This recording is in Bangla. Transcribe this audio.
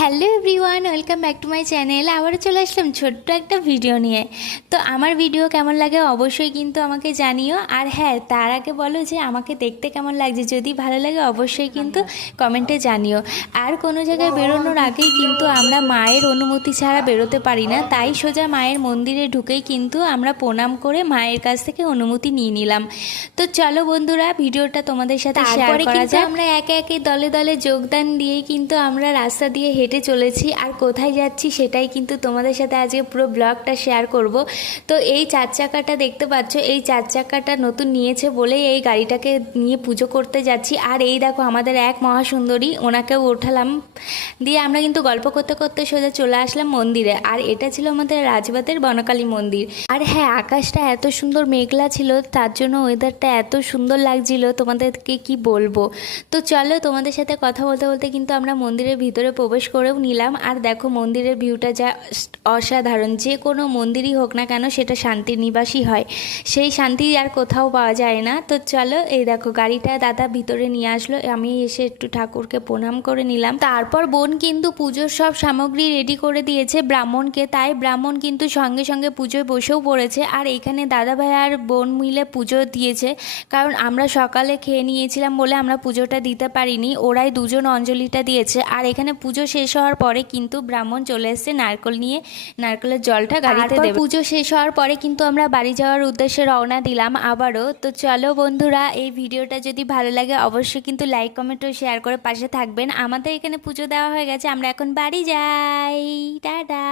Hello everyone, welcome back to my channel. আবারও চলে আসলাম ছোট্ট একটা ভিডিও নিয়ে। তো আমার ভিডিও কেমন লাগে অবশ্যই কিন্তু আমাকে জানিও। আর হ্যাঁ, তার আগে বলো যে আমাকে দেখতে কেমন লাগছে, যদি ভালো লাগে অবশ্যই কিন্তু কমেন্টে জানিও। আর কোনো জায়গায় বেরোনোর আগেই কিন্তু আমরা মায়ের অনুমতি ছাড়া বেরোতে পারি না, তাই সোজা মায়ের মন্দিরে ঢুকেই কিন্তু আমরা প্রণাম করে মায়ের কাছ থেকে অনুমতি নিয়ে নিলাম। তো চলো বন্ধুরা, ভিডিওটা তোমাদের সাথে শেয়ার করা যাক। আমরা একে একে দলে দলে যোগদান দিয়েই কিন্তু আমরা রাস্তা দিয়ে হেঁটে চলেছি, আর কোথায় যাচ্ছি সেটাই কিন্তু তোমাদের সাথে আজকে পুরো ব্লগটা শেয়ার করব। তো এই চার চাকাটা দেখতে পাচ্ছ, এই চার চাকাটা নতুন নিয়েছে বলেই এই গাড়িটাকে নিয়ে পুজো করতে যাচ্ছি। আর এই দেখো আমাদের এক মহাসুন্দরী, ওনাকেও ওঠালাম, দিয়ে আমরা কিন্তু গল্প করতে করতে সোজা চলে আসলাম মন্দিরে। আর এটা ছিল আমাদের রাজবাতের বনকালী মন্দির। আর হ্যাঁ, আকাশটা এত সুন্দর মেঘলা ছিল, তার জন্য ওয়েদারটা এত সুন্দর লাগছিল, তোমাদেরকে কি বলবো। তো চলো, তোমাদের সাথে কথা বলতে বলতে কিন্তু আমরা মন্দিরের ভিতরে প্রবেশ করেও নিলাম। আর দেখো মন্দিরের ভিউটা যা অসাধারণ। যে কোনো মন্দিরই হোক না কেন, সেটা শান্তির নিবাসই হয়, সেই শান্তি আর কোথাও পাওয়া যায় না। তো চলো, এই দেখো গাড়িটা দাদা ভিতরে নিয়ে আসলো, আমি এসে একটু ঠাকুরকে প্রণাম করে নিলাম। তারপর বোন কিন্তু পুজোর সব সামগ্রী রেডি করে দিয়েছে ব্রাহ্মণকে, তাই ব্রাহ্মণ কিন্তু সঙ্গে সঙ্গে পুজোয় বসেও পড়েছে। আর এখানে দাদা ভাই আর বোন মিলে পুজো দিয়েছে, কারণ আমরা সকালে খেয়ে নিয়েছিলাম বলে আমরা পুজোটা দিতে পারিনি, ওরাই দুজন অঞ্জলিটা দিয়েছে। আর এখানে পুজো শেষ হওয়ার পরে কিন্তু ব্রাহ্মণ চলে এসেছে নারকেল নিয়ে, নারকেলের জলটা গাড়িতে দেবে। পুজো শেষ হওয়ার পরে কিন্তু আমরা বাড়ি যাওয়ার উদ্দেশ্যে রওনা দিলাম আবারও। তো চলো বন্ধুরা, এই ভিডিওটা যদি ভালো লাগে অবশ্যই কিন্তু লাইক কমেন্ট ও শেয়ার করে পাশে থাকবেন। আমাদের এখানে পুজো দেওয়া হয়ে গেছে, আমরা এখন বাড়ি যাই। টাটা।